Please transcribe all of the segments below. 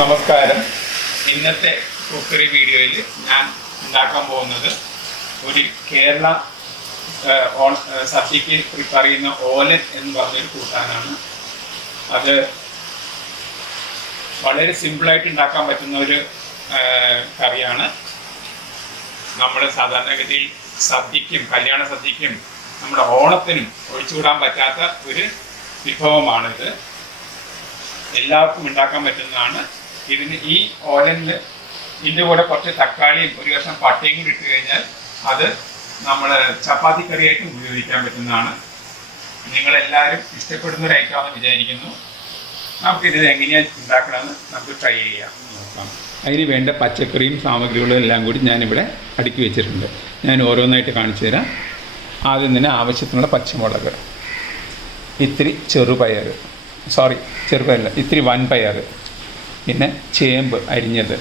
നമസ്കാരം. ഇന്നത്തെ കുക്കറി വീഡിയോയിൽ ഞാൻ ഉണ്ടാക്കാൻ പോകുന്നത് ഒരു കേരള സദ്യക്ക് പ്രിപ്പയർ ചെയ്യുന്ന ഓലൻ എന്ന് പറഞ്ഞൊരു കൂട്ടാനാണ്. അത് വളരെ സിമ്പിളായിട്ട് ഉണ്ടാക്കാൻ പറ്റുന്ന ഒരു കറിയാണ്. നമ്മൾ സാധാരണഗതിയിൽ സദ്യക്കും കല്യാണ സദ്യക്കും നമ്മുടെ ഓണത്തിനും ഒഴിച്ചുകൂടാൻ പറ്റാത്ത ഒരു വിഭവമാണിത്. എല്ലാവർക്കും ഉണ്ടാക്കാൻ പറ്റുന്നതാണ്. ഇതിന് ഈ ഓലനിൽ ഇതിൻ്റെ കൂടെ കുറച്ച് തക്കാളിയും ഒരു കഷ്ണം പട്ടയും കൂടി ഇട്ട് കഴിഞ്ഞാൽ അത് നമ്മൾ ചപ്പാത്തി കറിയായിട്ടും ഉപയോഗിക്കാൻ പറ്റുന്നതാണ്. നിങ്ങളെല്ലാവരും ഇഷ്ടപ്പെടുന്ന ഒരു ഐറ്റമാണെന്ന് വിചാരിക്കുന്നു. നമുക്കിത് എങ്ങനെയാണ് ഉണ്ടാക്കണമെന്ന് നമുക്ക് ട്രൈ ചെയ്യാം, നോക്കാം. അതിന് വേണ്ട പച്ചക്കറിയും സാമഗ്രികളും എല്ലാം കൂടി ഞാനിവിടെ അടുക്കി വെച്ചിട്ടുണ്ട്. ഞാൻ ഓരോന്നായിട്ട് കാണിച്ചു തരാം. ആദ്യം തന്നെ ആവശ്യത്തിനുള്ള പച്ചമുളക്, ഇത്തിരി ചെറുപയർ, ഇത്തിരി വൻപയർ, പിന്നെ ചേമ്പ് അരിഞ്ഞത്,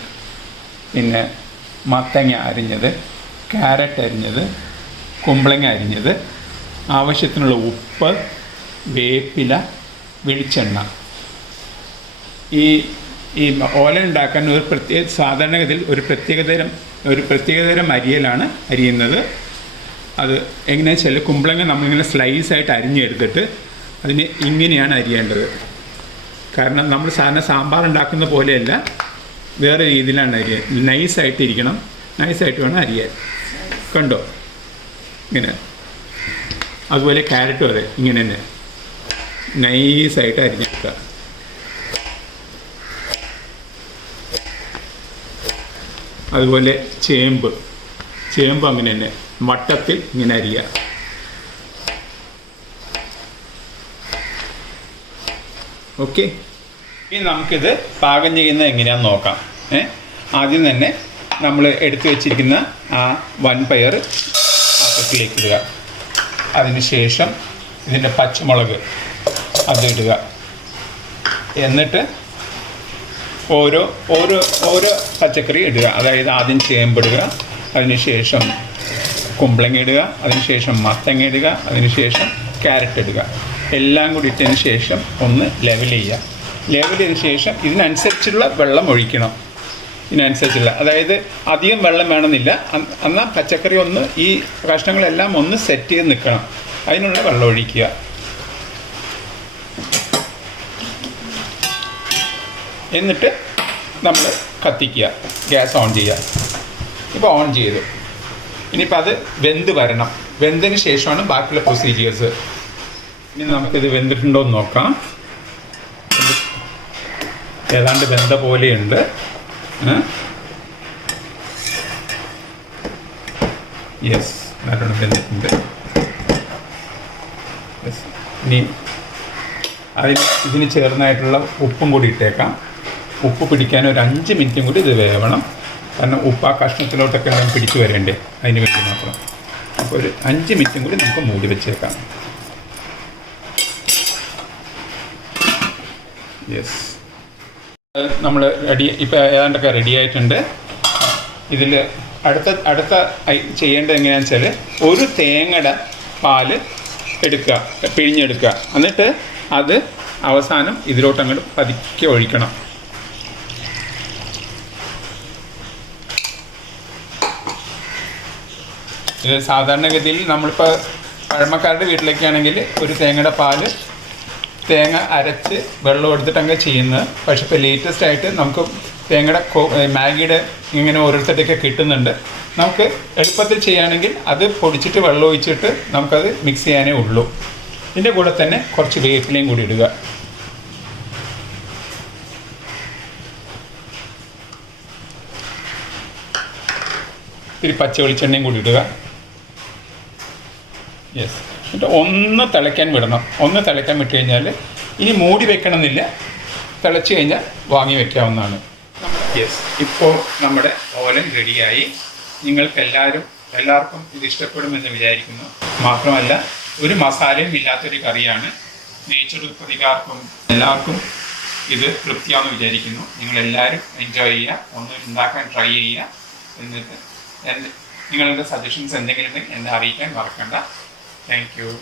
പിന്നെ മത്തങ്ങ അരിഞ്ഞത്, ക്യാരറ്റ് അരിഞ്ഞത്, കുമ്പളങ്ങ അരിഞ്ഞത്, ആവശ്യത്തിനുള്ള ഉപ്പ്, വേപ്പില, വെളിച്ചെണ്ണ. ഈ ഓലൻ ഉണ്ടാക്കാൻ സാധാരണഗതിയിൽ ഒരു പ്രത്യേകതരം അരിയലാണ് അരിയുന്നത്. അത് എങ്ങനെയാണെന്ന് വെച്ചാൽ കുമ്പളങ്ങ നമ്മളിങ്ങനെ സ്ലൈസായിട്ട് അരിഞ്ഞെടുത്തിട്ട് അതിന് ഇങ്ങനെയാണ് അരിയേണ്ടത്. കാരണം നമ്മൾ സാധാരണ സാമ്പാർ ഉണ്ടാക്കുന്ന പോലെയല്ല, വേറെ രീതിയിലാണ് അരിയാൻ. നൈസായിട്ട് വേണം അരിയാൻ. കണ്ടോ ഇങ്ങനെ. അതുപോലെ ക്യാരറ്റും അതെ, ഇങ്ങനെ തന്നെ നൈസായിട്ട് അരിഞ്ഞെടുക്കുക. അതുപോലെ ചേമ്പ് അങ്ങനെ തന്നെ വട്ടത്തിൽ ഇങ്ങനെ അരിയുക. ഓക്കെ, ഇനി നമുക്കിത് പാകം ചെയ്യുന്നത് എങ്ങനെയാണെന്ന് നോക്കാം. ആദ്യം തന്നെ നമ്മൾ എടുത്തു വച്ചിരിക്കുന്ന ആ വൻപയർ പാത്രത്തിലേക്ക് ഇടുക. അതിനുശേഷം ഇതിൻ്റെ പച്ചമുളക് അതിടുക. എന്നിട്ട് ഓരോ പച്ചക്കറി ഇടുക. അതായത് ആദ്യം ചേമ്പിടുക, അതിനുശേഷം കുമ്പളങ്ങ ഇടുക, അതിനുശേഷം മത്തങ്ങ ഇടുക, അതിനുശേഷം ക്യാരറ്റ് ഇടുക. എല്ലാം കൂടി ഇട്ടതിന് ശേഷം ഒന്ന് ലെവൽ ചെയ്തതിന് ശേഷം ഇതിനനുസരിച്ചുള്ള വെള്ളം ഒഴിക്കണം. അതായത് അധികം വെള്ളം വേണമെന്നില്ല. എന്നാൽ പച്ചക്കറി ഒന്ന് ഈ കഷ്ണങ്ങളെല്ലാം ഒന്ന് സെറ്റ് ചെയ്ത് നിൽക്കണം. അതിനുള്ള വെള്ളം ഒഴിക്കുക. എന്നിട്ട് നമ്മൾ കത്തിക്കുക, ഗ്യാസ് ഓൺ ചെയ്യുക. ഇപ്പോൾ ഓൺ ചെയ്തു. ഇനിയിപ്പോൾ അത് വെന്ത് വരണം. വെന്തതിന് ശേഷമാണ് ബാക്കിയുള്ള പ്രൊസീജിയേഴ്സ്. ഇനി നമുക്കിത് വെന്തിട്ടുണ്ടോ എന്ന് നോക്കാം. ഏതാണ്ട് വെന്ത പോലെയുണ്ട്. യെസ്, നല്ലോണം വെന്തിട്ടുണ്ട്. ഇനി ഇതിന് ചേർന്നായിട്ടുള്ള ഉപ്പും കൂടി ഇട്ടേക്കാം. ഉപ്പ് പിടിക്കാൻ ഒരു 5 മിനിറ്റും കൂടി ഇത് വേവണം. കാരണം ഉപ്പ് ആ കഷ്ണത്തിലോട്ടൊക്കെ എല്ലാം പിടിച്ചു വരേണ്ടേ, അതിന് വേണ്ടി മാത്രം. അപ്പോൾ ഒരു 5 മിനിറ്റും കൂടി നമുക്ക് മൂടി വെച്ചേക്കാം. യെസ്, നമ്മൾ ഇപ്പോൾ ഏതാണ്ടൊക്കെ റെഡി ആയിട്ടുണ്ട്. ഇതിൽ അടുത്ത ചെയ്യേണ്ടത് എങ്ങനെയാണെന്ന് വെച്ചാൽ ഒരു തേങ്ങയുടെ പാല് പിഴിഞ്ഞെടുക്കുക. എന്നിട്ട് അത് അവസാനം ഇതിലോട്ട് അങ്ങോട്ട് പതുക്കെ ഒഴിക്കണം. ഇത് സാധാരണഗതിയിൽ നമ്മളിപ്പോൾ പഴമക്കാരുടെ വീട്ടിലേക്കാണെങ്കിൽ ഒരു തേങ്ങയുടെ പാല് തേങ്ങ അരച്ച് വെള്ളം എടുത്തിട്ട് അങ്ങനെ ചെയ്യുന്നത്. പക്ഷെ ഇപ്പോൾ ലേറ്റസ്റ്റ് ആയിട്ട് നമുക്ക് തേങ്ങയുടെ മാഗിയുടെ ഇങ്ങനെ ഓരോരുത്തരുടെയൊക്കെ കിട്ടുന്നുണ്ട്. നമുക്ക് എളുപ്പത്തിൽ ചെയ്യുകയാണെങ്കിൽ അത് പൊടിച്ചിട്ട് വെള്ളം ഒഴിച്ചിട്ട് നമുക്കത് മിക്സ് ചെയ്യാനേ ഉള്ളൂ. ഇതിൻ്റെ കൂടെ തന്നെ കുറച്ച് വേപ്പിലയും കൂടി ഇടുക. ഇത്തിരി പച്ച വെളിച്ചെണ്ണയും കൂടി ഇടുക. യെസ്, എന്നിട്ട് ഒന്ന് തിളയ്ക്കാൻ വിടണം. തിളയ്ക്കാൻ വിട്ട് കഴിഞ്ഞാൽ ഇനി മൂടി വെക്കണമെന്നില്ല, തിളച്ച് കഴിഞ്ഞാൽ വാങ്ങി വെക്കാവുന്നതാണ്. യെസ്, ഇപ്പോൾ നമ്മുടെ ഓലൻ റെഡിയായി. എല്ലാവർക്കും ഇത് ഇഷ്ടപ്പെടുമെന്ന് വിചാരിക്കുന്നു. മാത്രമല്ല ഒരു മസാലയും ഇല്ലാത്തൊരു കറിയാണ്. നെയ്ച്ചോറുകാർക്കും എല്ലാവർക്കും ഇത് തൃപ്തിയാണെന്ന് വിചാരിക്കുന്നു. നിങ്ങളെല്ലാവരും എൻജോയ് ചെയ്യുക, ഒന്ന് ഉണ്ടാക്കാൻ ട്രൈ ചെയ്യുക. എന്നിട്ട് നിങ്ങളുടെ സജഷൻസ് എന്തെങ്കിലും ഉണ്ടെങ്കിൽ എന്നെ അറിയിക്കാൻ മറക്കണ്ട. Thank you.